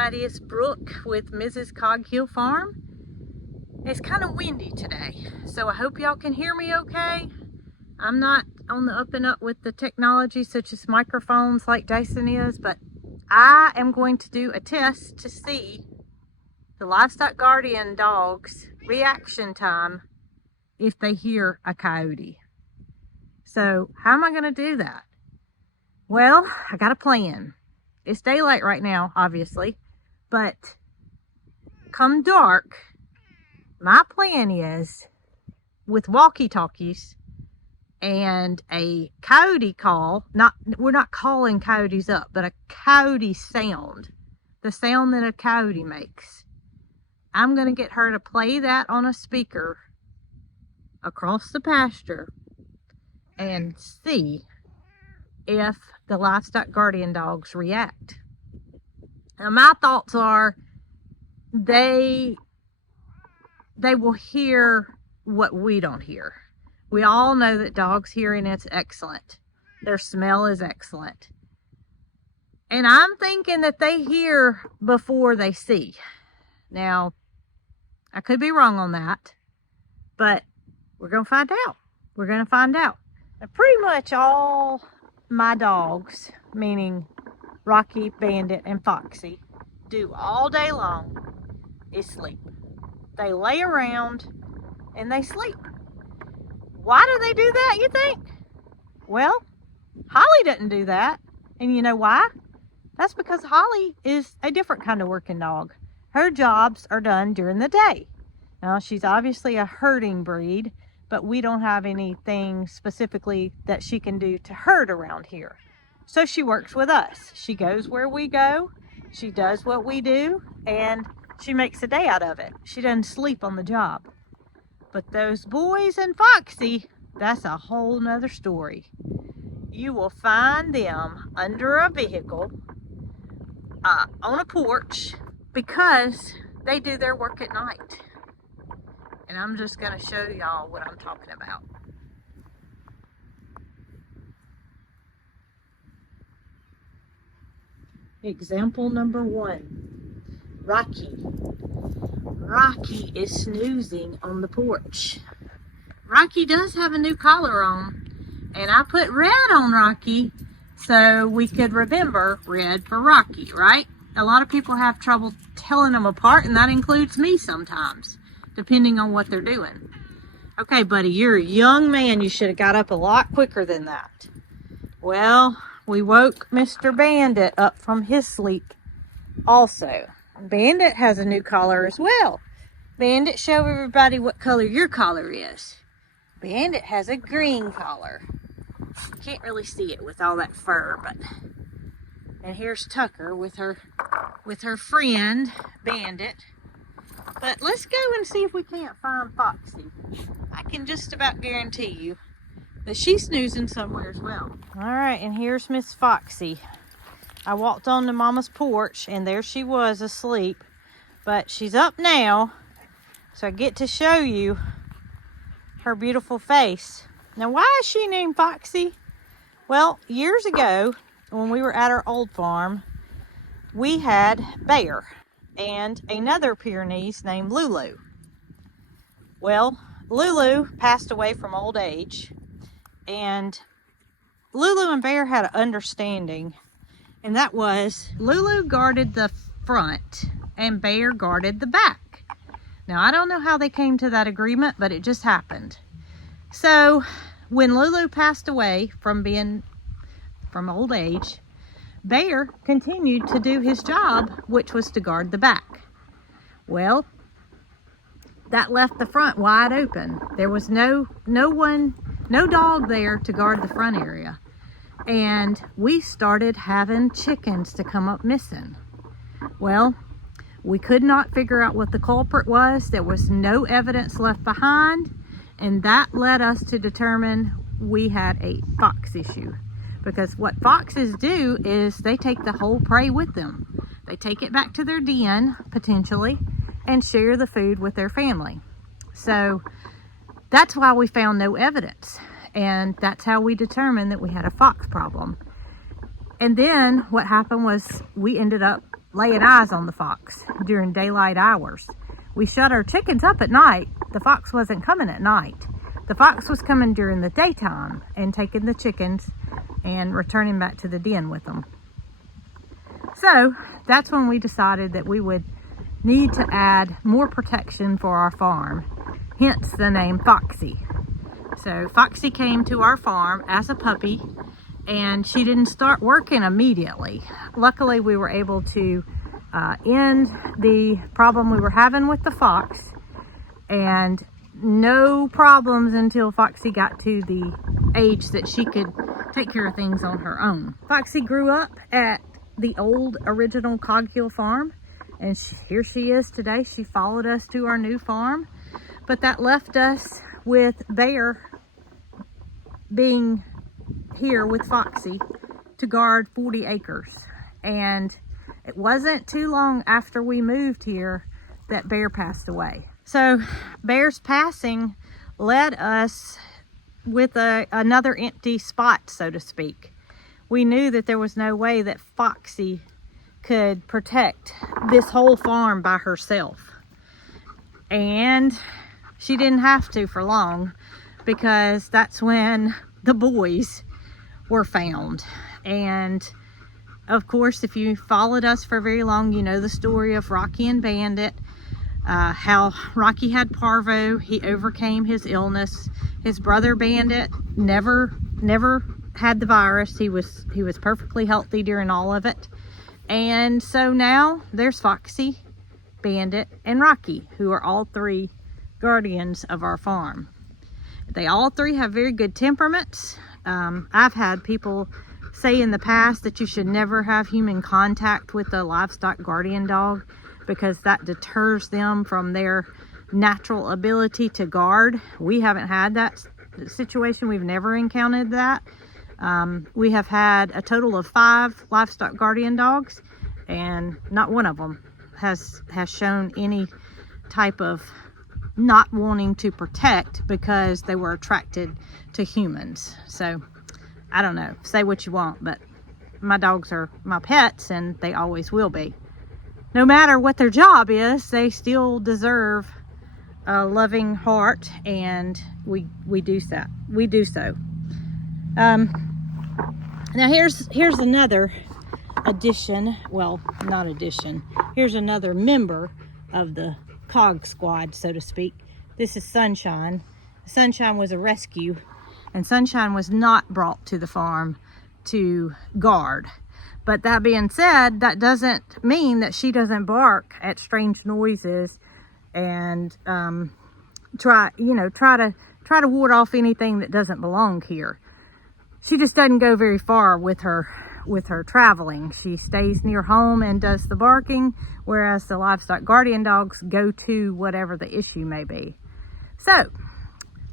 everybody, it's Brooke with Mrs. Cog Hill Farm. It's kind of windy today, so I hope y'all can hear me okay. I'm not on the up and up with the technology such as microphones like Jason is, but I am going to do a test to see the livestock guardian dog's reaction time if they hear a coyote. So how am I going to do that? Well, I got a plan. It's daylight right now, obviously, but come dark, my plan is with walkie-talkies and a coyote call, we're not calling coyotes up, but a coyote sound, the sound that a coyote makes. I'm going to get her to play that on a speaker across the pasture and see if the livestock guardian dogs react. Now my thoughts are they will hear what we don't hear. We all know that dogs' hearing is excellent. Their smell is excellent. And I'm thinking that they hear before they see. Now, I could be wrong on that, but we're going to find out. We're going to find out. Now, pretty much all my dogs, meaning Rocky, Bandit, and Foxy, do all day long is sleep. They lay around and they sleep. Why do they do that, you think? Well, Holly doesn't do that. And you know why? That's because Holly is a different kind of working dog. Her jobs are done during the day. Now, she's obviously a herding breed, but we don't have anything specifically that she can do to herd around here. So she works with us. She goes where we go. She does what we do, and she makes a day out of it. She doesn't sleep on the job. But those boys and Foxy, that's a whole nother story. You will find them under a vehicle, on a porch, because they do their work at night. And I'm just going to show y'all what I'm talking about. Example number 1. Rocky. Rocky is snoozing on the porch. Rocky does have a new collar on, and I put red on Rocky so we could remember red for Rocky, right? A lot of people have trouble telling them apart, and that includes me sometimes, depending on what they're doing. Okay, buddy, you're a young man. You should have got up a lot quicker than that. Well, we woke Mr. Bandit up from his sleep also. Bandit has a new collar as well. Bandit, show everybody what color your collar is. Bandit has a green collar. Can't really see it with all that fur, but... And here's Tucker with her friend, Bandit. But let's go and see if we can't find Foxy. I can just about guarantee you that she's snoozing somewhere as well. All right, and here's Miss Foxy. I walked on to Mama's porch, and there she was asleep. But she's up now, so I get to show you her beautiful face. Now, why is she named Foxy? Well, years ago, when we were at our old farm, we had Bear and another Pyrenees named Lulu. Well, Lulu passed away from old age, and Lulu and Bear had an understanding, and that was Lulu guarded the front and Bear guarded the back. Now, I don't know how they came to that agreement, but it just happened. So when Lulu passed away from old age, Bear continued to do his job, which was to guard the back. Well, that left the front wide open. There was no dog there to guard the front area. And we started having chickens to come up missing. Well, we could not figure out what the culprit was. There was no evidence left behind, and that led us to determine we had a fox issue. Because what foxes do is they take the whole prey with them. They take it back to their den, potentially, and share the food with their family. So that's why we found no evidence. And that's how we determined that we had a fox problem. And then what happened was we ended up laying eyes on the fox during daylight hours. We shut our chickens up at night. The fox wasn't coming at night. The fox was coming during the daytime and taking the chickens and returning back to the den with them. So that's when we decided that we would need to add more protection for our farm, hence the name Foxy. So Foxy came to our farm as a puppy, and she didn't start working immediately. Luckily, we were able to end the problem we were having with the fox, and no problems until Foxy got to the age that she could take care of things on her own. Foxy grew up at the old original Cog Hill Farm, and here she is today. She followed us to our new farm, but that left us with Bear being here with Foxy to guard 40 acres. And it wasn't too long after we moved here that Bear passed away. So Bear's passing led us with another empty spot, so to speak. We knew that there was no way that Foxy could protect this whole farm by herself. And she didn't have to for long, because that's when the boys were found. And of course, if you followed us for very long, you know the story of Rocky and Bandit, how Rocky had parvo. He overcame his illness. His brother Bandit never had the virus. He was perfectly healthy during all of it. And so now there's Foxy, Bandit, and Rocky, who are all three guardians of our farm. They all three have very good temperaments. I've had people say in the past that you should never have human contact with a livestock guardian dog, because that deters them from their natural ability to guard. We haven't had that situation. We've never encountered that. We have had a total of 5 livestock guardian dogs, and not one of them has shown any type of not wanting to protect because they were attracted to humans. So I don't know, say what you want, but my dogs are my pets, and they always will be. No matter what their job is, they still deserve a loving heart, and we do so. Now here's another addition. Well, not addition. Here's another member of the Cog squad, so to speak. This is Sunshine. Sunshine was a rescue, and Sunshine was not brought to the farm to guard. But that being said, that doesn't mean that she doesn't bark at strange noises and try to ward off anything that doesn't belong here. She just doesn't go very far with her traveling. She stays near home and does the barking, whereas the livestock guardian dogs go to whatever the issue may be. So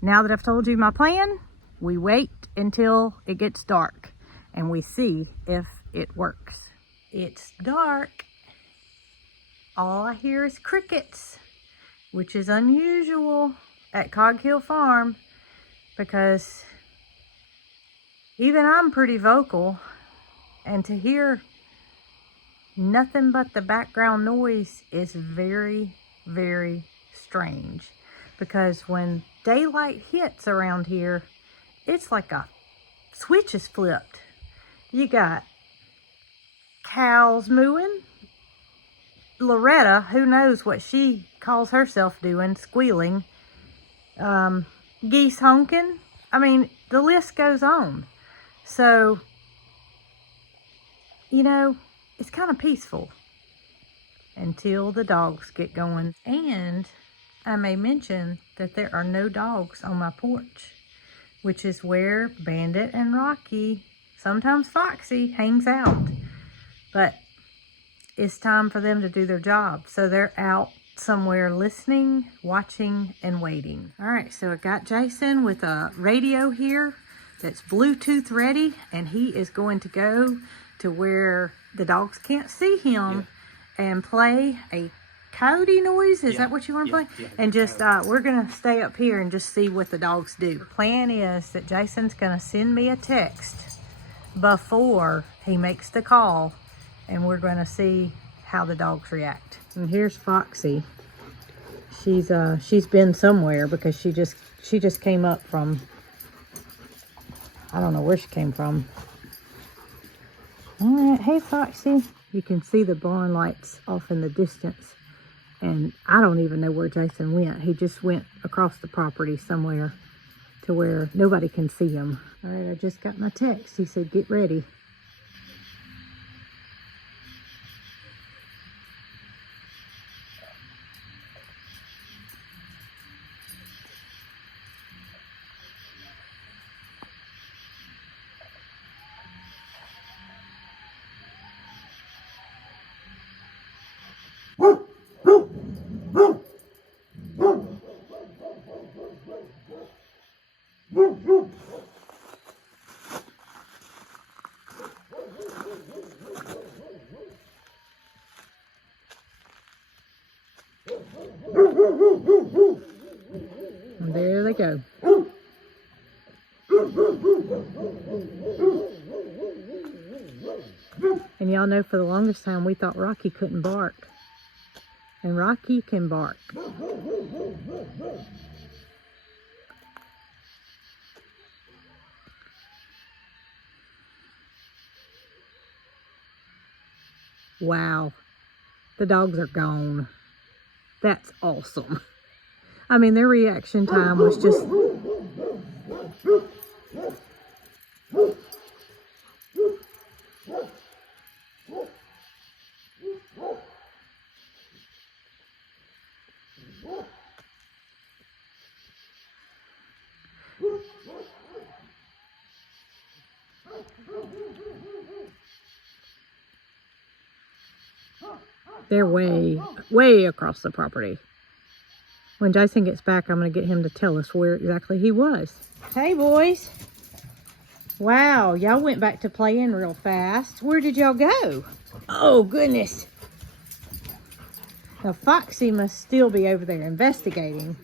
now that I've told you my plan, we wait until it gets dark and we see if it works. It's dark. All I hear is crickets, which is unusual at Cog Hill Farm, because even I'm pretty vocal, and to hear nothing but the background noise is very, very strange. Because when daylight hits around here, it's like a switch is flipped. You got cows mooing. Loretta, who knows what she calls herself doing, squealing. Geese honking. I mean, the list goes on. So, you know, it's kind of peaceful until the dogs get going. And I may mention that there are no dogs on my porch, which is where Bandit and Rocky, sometimes Foxy, hangs out. But it's time for them to do their job. So they're out somewhere listening, watching, and waiting. All right, so I got Jason with a radio here that's Bluetooth ready, and he is going to go to where the dogs can't see him and play a coyote noise. Is that what you want to play? Yeah. And just, we're going to stay up here and just see what the dogs do. The plan is that Jason's going to send me a text before he makes the call, and we're going to see how the dogs react. And here's Foxy. She's been somewhere because she just came up from, I don't know where she came from. All right, hey Foxy. You can see the barn lights off in the distance. And I don't even know where Jason went. He just went across the property somewhere to where nobody can see him. All right, I just got my text. He said, get ready. And there they go. And y'all know for the longest time we thought Rocky couldn't bark. And Rocky can bark. Wow. The dogs are gone. That's awesome. I mean, their reaction time was just... They're way across the property. When Jason gets back, I'm going to get him to tell us where exactly he was. Hey, boys. Wow, y'all went back to playing real fast. Where did y'all go? Oh, goodness. Now, Foxy must still be over there investigating.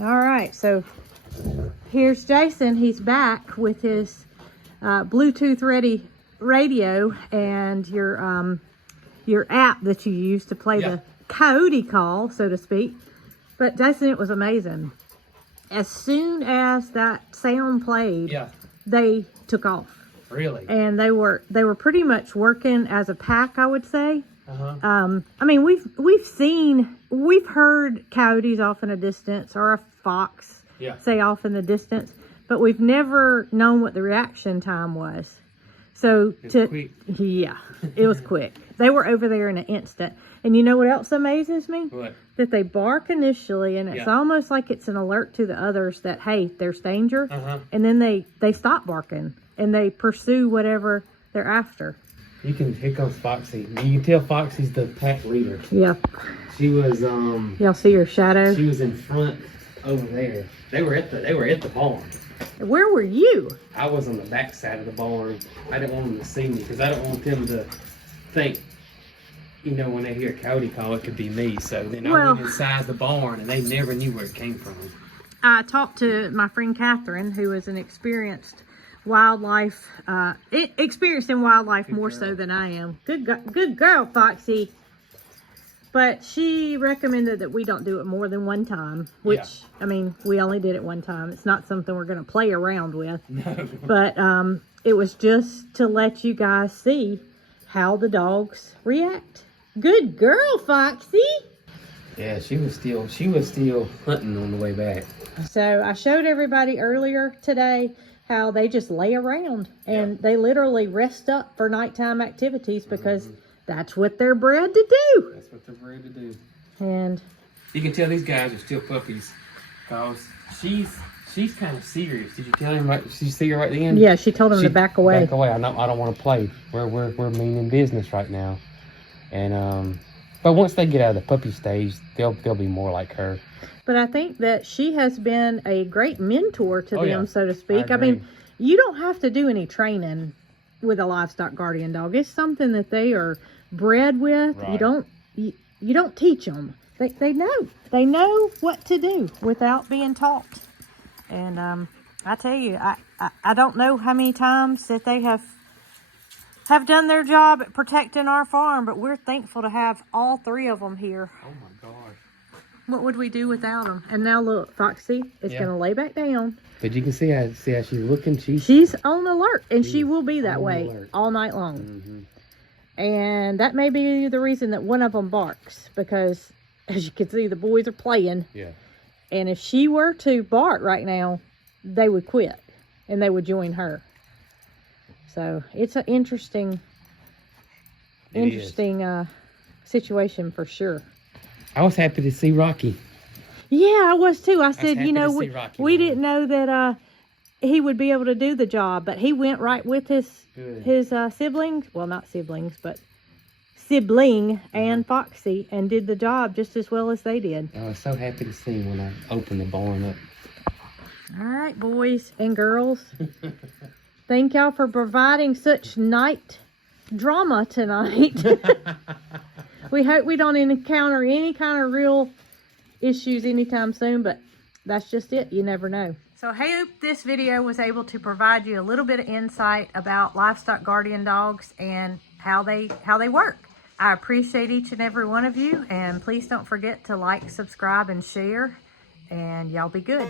All right, so here's Jason. He's back with his Bluetooth-ready radio and your app that you use to play the coyote call, so to speak. But Jason, it was amazing. As soon as that sound played, they took off. Really? And they were pretty much working as a pack, I would say. Uh-huh. I mean, we've heard coyotes off in a distance or a fox say off in the distance, but we've never known what the reaction time was. So quick. Yeah, it was quick. They were over there in an instant. And you know what else amazes me? What? That they bark initially, and it's almost like it's an alert to the others that, hey, there's danger. Uh-huh. And then they stop barking, and they pursue whatever they're after. Here comes Foxy. You can tell Foxy's the pack leader. Yeah. She was, Y'all see her shadow? she was in front over there. They were at the barn. Where were you? I was on the back side of the barn. I didn't want them to see me because I don't want them to think, you know, when they hear a coyote call, it could be me. So then I went inside the barn and they never knew where it came from. I talked to my friend Catherine, who is an experienced wildlife, experienced in wildlife more so than I am. Good girl, Foxy. But she recommended that we don't do it more than one time, which, I mean, we only did it one time. It's not something we're going to play around with. No. But it was just to let you guys see how the dogs react. Good girl, Foxy. Yeah, she was still hunting on the way back. So I showed everybody earlier today how they just lay around and they literally rest up for nighttime activities because that's what they're bred to do. That's what they're bred to do. And you can tell these guys are still puppies because she's kind of serious. Did you tell him right? Did you see her right at the end? yeah, she told them to back away. Back away. I don't want to play. We're meaning business right now. And but once they get out of the puppy stage, they'll be more like her. But I think that she has been a great mentor to them, so to speak. I agree. mean, you don't have to do any training with a livestock guardian dog. It's something that they are bred with. Right. You don't teach them. They know what to do without being taught. And I tell you, I don't know how many times that they have have done their job at protecting our farm, but we're thankful to have all 3 of them here. Oh my gosh. What would we do without them? And now look, Foxy is going to lay back down. But you can see how she's looking. She's on alert, and she will be that way all night long. Mm-hmm. And that may be the reason that one of them barks, because as you can see, the boys are playing. Yeah. And if she were to bark right now, they would quit and they would join her. So it's an interesting situation for sure. I was happy to see Rocky. Yeah, I was too. I said, you know, we Rocky didn't know that he would be able to do the job, but he went right with his siblings. Well, not siblings, but sibling and Foxy, and did the job just as well as they did. I was so happy to see him when I opened the barn up. All right, boys and girls. Thank y'all for providing such night drama tonight. We hope we don't encounter any kind of real issues anytime soon, but that's just it. You never know. So I hope this video was able to provide you a little bit of insight about livestock guardian dogs and how they work. I appreciate each and every one of you, and please don't forget to like, subscribe, and share, and y'all be good.